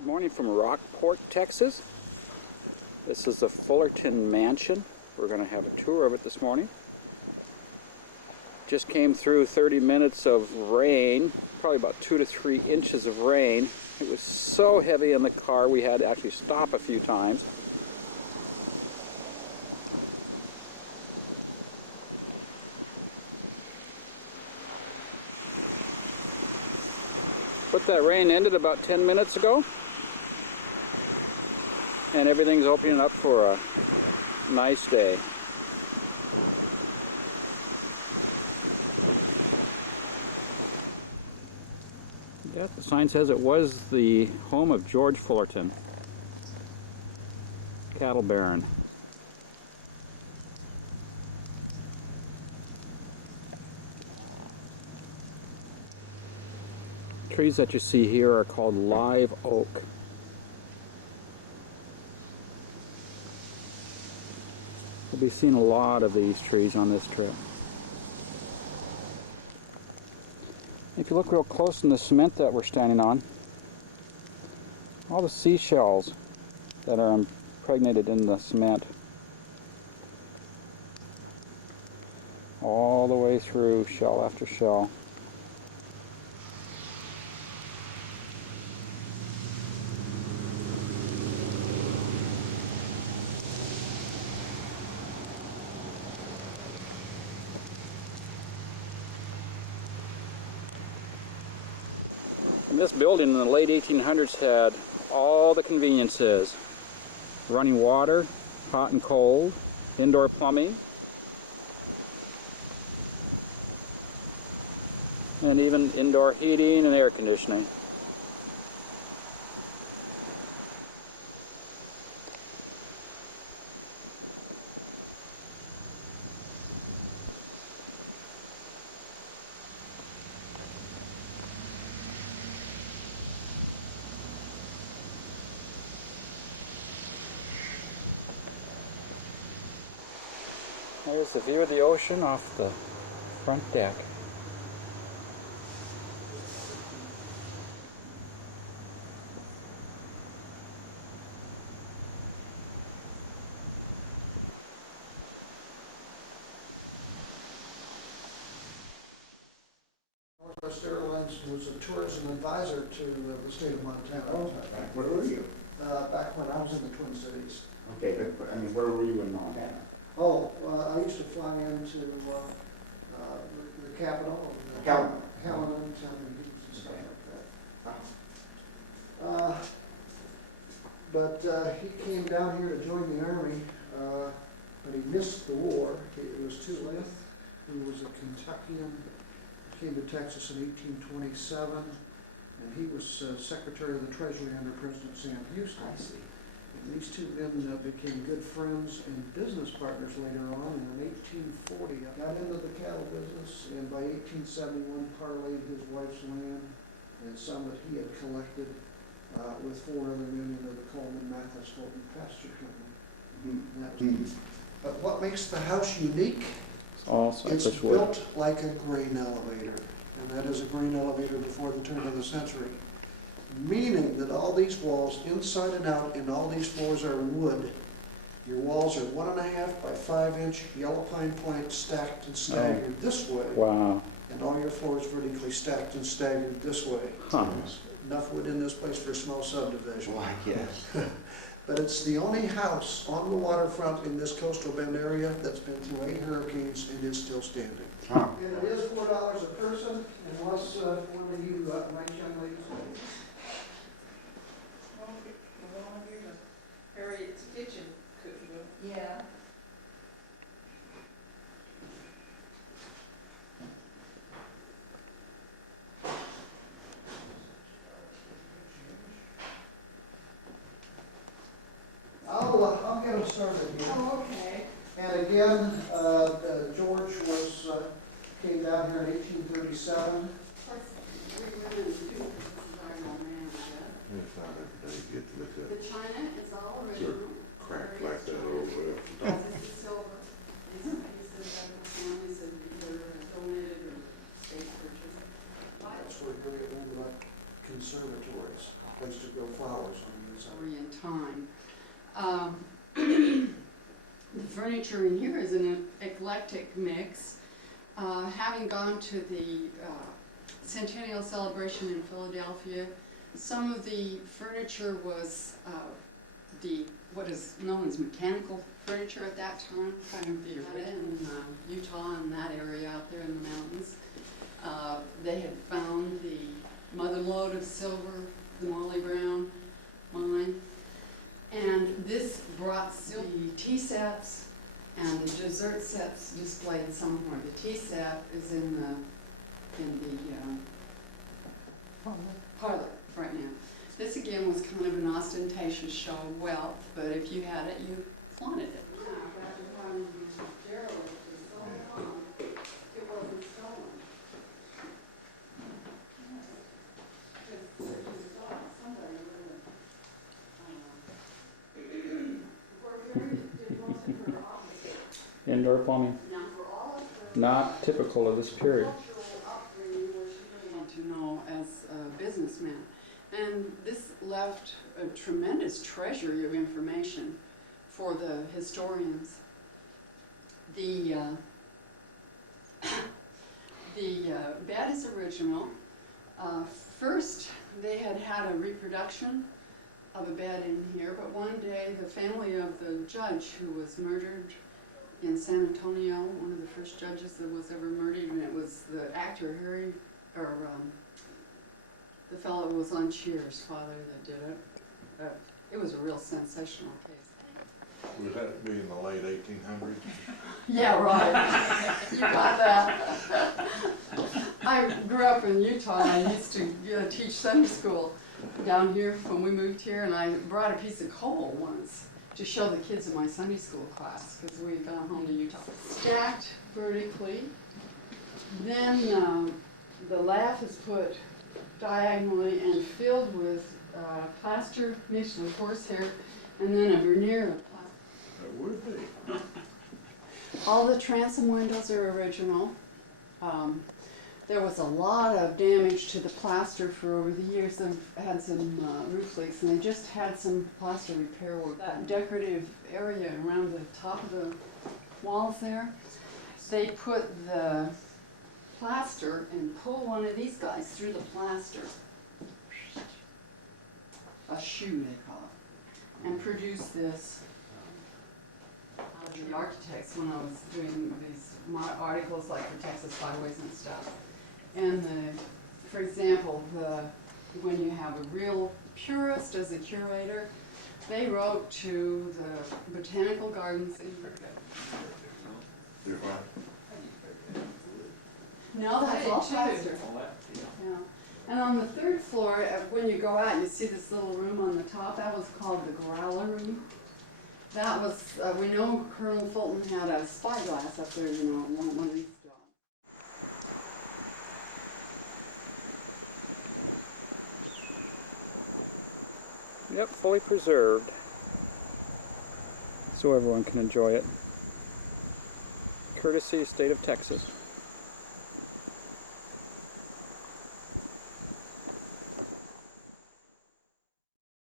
Good morning from Rockport, Texas. This is the Fulton Mansion. We're going to have a tour of it this morning. Just came through 30 minutes of rain, probably about 2 to 3 inches of rain. It was so heavy in the car we had to actually stop a few times. But that rain ended about 10 minutes ago, and everything's opening up for a nice day. Yeah, the sign says it was the home of George Fullerton, cattle baron. Trees that you see here are called live oak. We'll be seeing a lot of these trees on this trip. If you look real close in the cement that we're standing on, all the seashells that are impregnated in the cement, all the way through, shell after shell. And this building in the late 1800s had all the conveniences: running water, hot and cold, indoor plumbing, and even indoor heating and air conditioning. There's the view of the ocean off the front deck. Northwest Airlines was a tourism advisor to the state of Montana. Oh, right. Where were you? Back when I was in the Twin Cities. Okay, but I mean, where were you in Montana? Oh, I used to fly into the capital, Helena and stuff like that. But he came down here to join the Army, but he missed the war. It was too late. He was a Kentuckian. He came to Texas in 1827, and he was Secretary of the Treasury under President Sam Houston. I see. And these two men became good friends and business partners later on. And in 1840, I got into the cattle business, and by 1871, parlayed his wife's land and some that he had collected with 4 other men into the Coleman Mathis Fulton Pasture Company. And that was But what makes the house unique? It's built like a grain elevator, and that is a grain elevator before the turn of the century. Meaning that all these walls, inside and out, and all these floors are wood. Your walls are 1.5 by 5 inch yellow pine planks stacked and staggered this way. Wow. And all your floors vertically stacked and staggered this way. Huh. Enough wood in this place for a small subdivision. Well, I guess. But it's the only house on the waterfront in this coastal bend area that's been through 8 hurricanes and is still standing. Huh. And it is $4 a person, unless one of you nice young ladies. Harriet's kitchen cooking. Yeah. I'll get them started here. Oh, okay. And again, George came down here in 1837. It's not everybody get to look The at china is all sort original. of crack like that or whatever. This is silver. These families have either donated or state purchased. That's where Harriet learned about conservatories, a place to grow flowers. furniture in here is an eclectic mix. Having gone to the Centennial Celebration in Philadelphia, some of the furniture was what is known as mechanical furniture at that time, kind of the in Utah and that area out there in the mountains. They had found the mother lode of silver, the Molly Brown mine, and this brought the tea sets and the dessert sets displayed somewhere. The tea set is in the parlor right now. This again was kind of an ostentatious show of wealth, but if you had it, you flaunted it. Indoor plumbing. Not typical of this period. To know as a businessman. And this left a tremendous treasury of information for the historians. The bed is original. First, they had a reproduction of a bed in here, but one day the family of the judge who was murdered in San Antonio, one of the first judges that was ever murdered, and it was the actor Harriet, the fellow who was on Cheers' father that did it. It was a real sensational case. Was that be in the late 1800s? Yeah, right. You got that. I grew up in Utah, and I used to teach Sunday school down here when we moved here, and I brought a piece of coal once to show the kids in my Sunday school class because we got home to Utah. Stacked vertically. Then the lath is put diagonally and filled with plaster mixed with horsehair, and then a veneer of plaster. It would be. All the transom windows are original. There was a lot of damage to the plaster for over the years. They've had some roof leaks, and they just had some plaster repair work. That decorative area around the top of the walls there, they put the plaster and pull one of these guys through the plaster, a shoe they call it, and produce this. The architects, when I was doing these articles like the Texas Byways and stuff, and for example, when you have a real purist as a curator, they wrote to the botanical gardens in No, that's all plaster. Yeah. And on the third floor, when you go out, you see this little room on the top. That was called the growlery. That was, we know Colonel Fulton had a spyglass up there, you know, one of these dogs. Yep, fully preserved, so everyone can enjoy it. Courtesy, State of Texas.